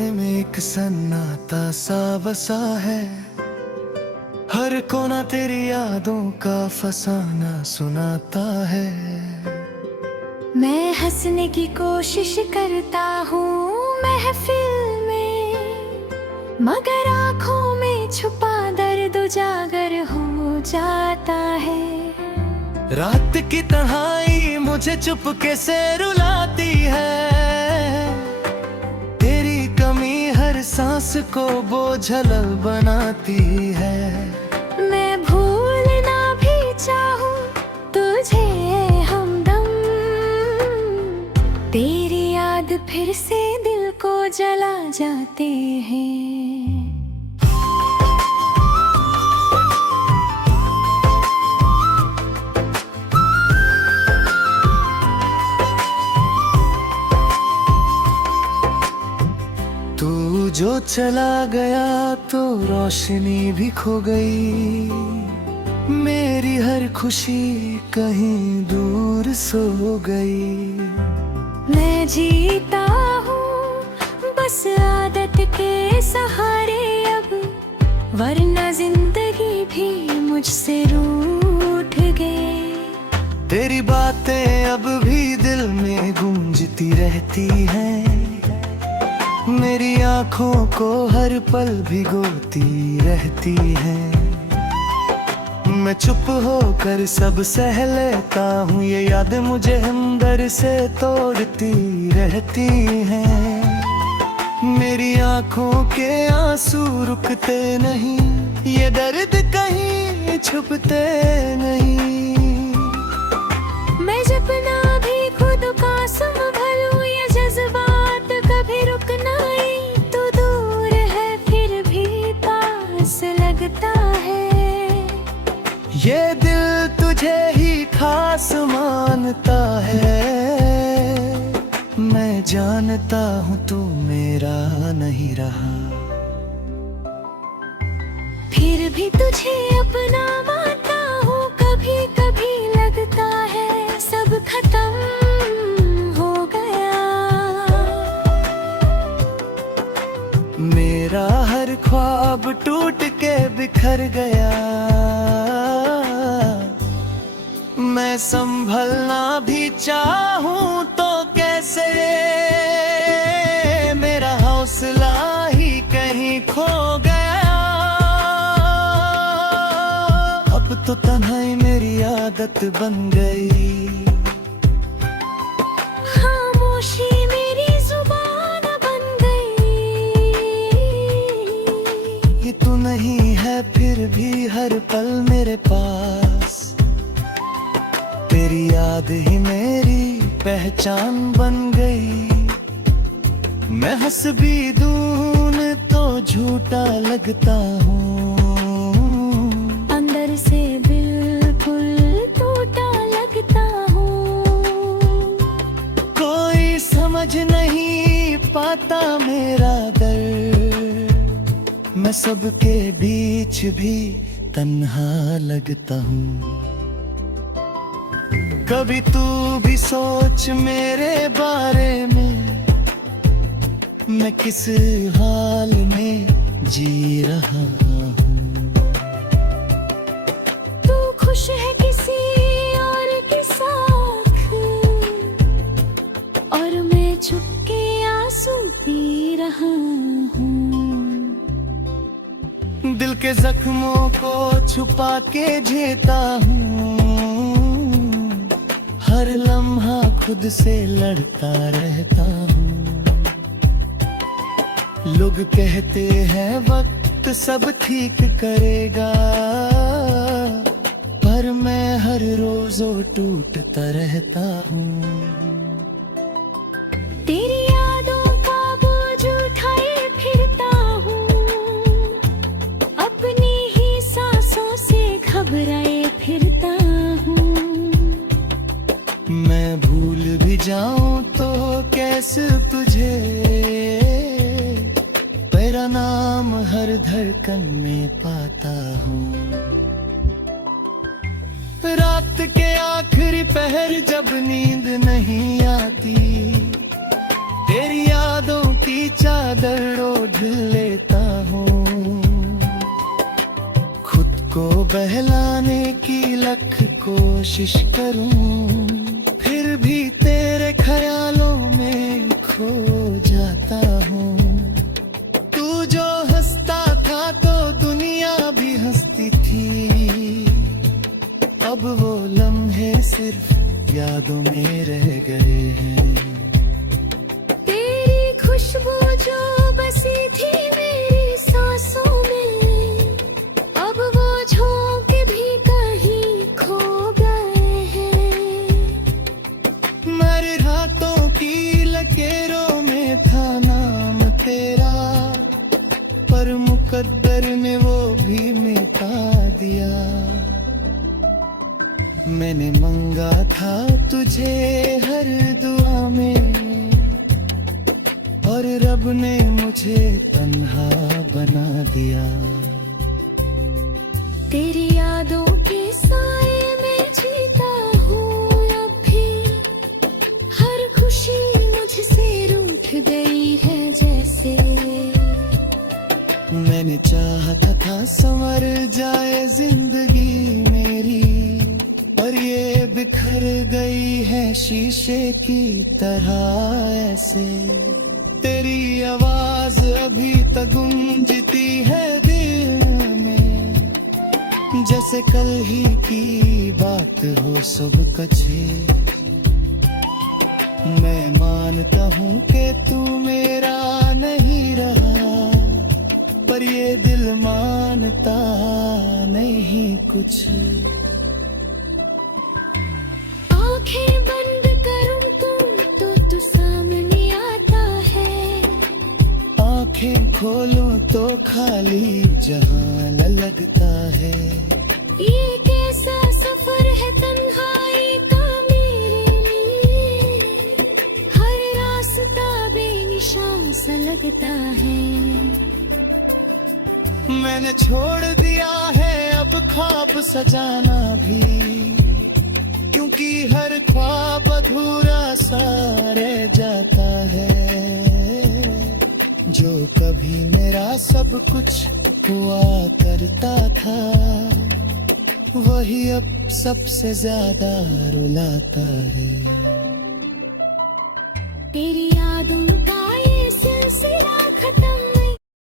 सीने में एक सन्नाटा सा बसा है, हर कोना तेरी यादों का फसाना सुनाता है। मैं हंसने की कोशिश करता हूँ महफिल में, मगर आँखों में छुपा दर्द उजागर हो जाता है। रात की तन्हाई मुझे चुपके से रुलाती है, तेरी कमी हर सांस को बोझल बनाती है। मैं भूलना भी चाहूँ तुझे हमदम, तेरी याद फिर से दिल को जला जाते हैं। तू जो चला गया तो रोशनी भी खो गई, मेरी हर खुशी कहीं दूर सो गई। मैं जीता हूँ बस आदत के सहारे अब, वरना जिंदगी भी मुझसे रूठ गई। तेरी बातें अब भी दिल में गूंजती रहती हैं, मेरी आँखों को हर पल भिगोती रहती हैं। मैं चुप होकर सब सह लेता हूँ, ये याद मुझे अंदर से तोड़ती रहती हैं। मेरी आँखों के आंसू रुकते नहीं, ये दर्द कहीं छुपते नहीं। मैं जपना भी खुद का संभलूं, ये जज्बात कभी रुकना ही। तू दूर है फिर भी पास लगता है, ये दिल तुझे ही खास मानता है। मैं जानता हूँ तू मेरा नहीं रहा, फिर भी तुझे अपना मानता हूँ। कभी कभी लगता है सब खत्म हो गया, मेरा हर ख्वाब टूट के बिखर गया। मैं संभलना भी चाहूँ तो कैसे, मेरा हौसला ही कहीं खो गया। अब तो तन्हाई मेरी आदत बन गई, खामोशी मेरी जुबान बन गई। ये तू नहीं है फिर भी हर पल मेरे पास, तेरी याद ही मेरी पहचान बन गई। मैं हंस भी दूं तो झूठा लगता हूँ, अंदर से बिल्कुल टूटा लगता हूँ। कोई समझ नहीं पाता मेरा दर्द, मैं सबके बीच भी तन्हा लगता हूँ। कभी तू भी सोच मेरे बारे में, मैं किस हाल में जी रहा हूँ। तू खुश है किसी और के साथ, और मैं चुपके आंसू पी रहा हूँ। दिल के जख्मों को छुपा के जीता हूँ, हर लम्हा खुद से लड़ता रहता हूँ। लोग कहते हैं वक्त सब ठीक करेगा, पर मैं हर रोज टूटता रहता हूँ। तेरी यादों का बोझ उठाए फिरता हूँ, अपनी ही सांसों से घबराए फिरता हूँ। मैं भूल भी जाऊं तो कैसे तुझे, तेरा नाम हर धड़कन में पाता हूँ। रात के आखिरी पहर जब नींद नहीं आती, तेरी यादों की चादर ओढ़ लेता हूँ, खुद को बहलाने की लख कोशिश करूँ, फिर भी तेरे ख्यालों में खो जाता हूँ। तू जो हंसता था तो दुनिया भी हंसती थी, अब वो लम्हे सिर्फ यादों में रह गए हैं। तेरी खुशबू जो बसी थी मेरी सांसों में, अब वो झोंके भी कहीं खो गए हैं। मेरे हाथों की लकीरों में था नाम तेरा, पर मुकद्दर ने वो भी मिटा दिया। मैंने मांगा था तुझे हर दुआ में, और रब ने मुझे तन्हा बना दिया। तेरी यादों के साए में जीता हूँ अब भी, हर खुशी मुझसे रूठ गई है जैसे। मैंने चाहता था संवर जाए जिंदगी मेरी, पर ये बिखर गई है शीशे की तरह ऐसे। तेरी आवाज अभी तक गूंजती है दिल में, जैसे कल ही की बात हो सब कछे। मैं मानता हूँ कि तू मेरा नहीं रहा, पर ये दिल मानता नहीं कुछ। आंखें बंद करूं तो तू सामने आता है, आंखें खोलूं तो खाली जहां लगता है। ये कैसा सफर है तन्हाई का मेरे लिए, हर रास्ता बेनिशान सा लगता है। मैंने छोड़ दिया है अब ख्वाब सजाना भी, क्योंकि हर ख्वाब अधूरा सा रह जाता है। जो कभी मेरा सब कुछ हुआ करता था, वही अब सबसे ज्यादा रुलाता है। तेरी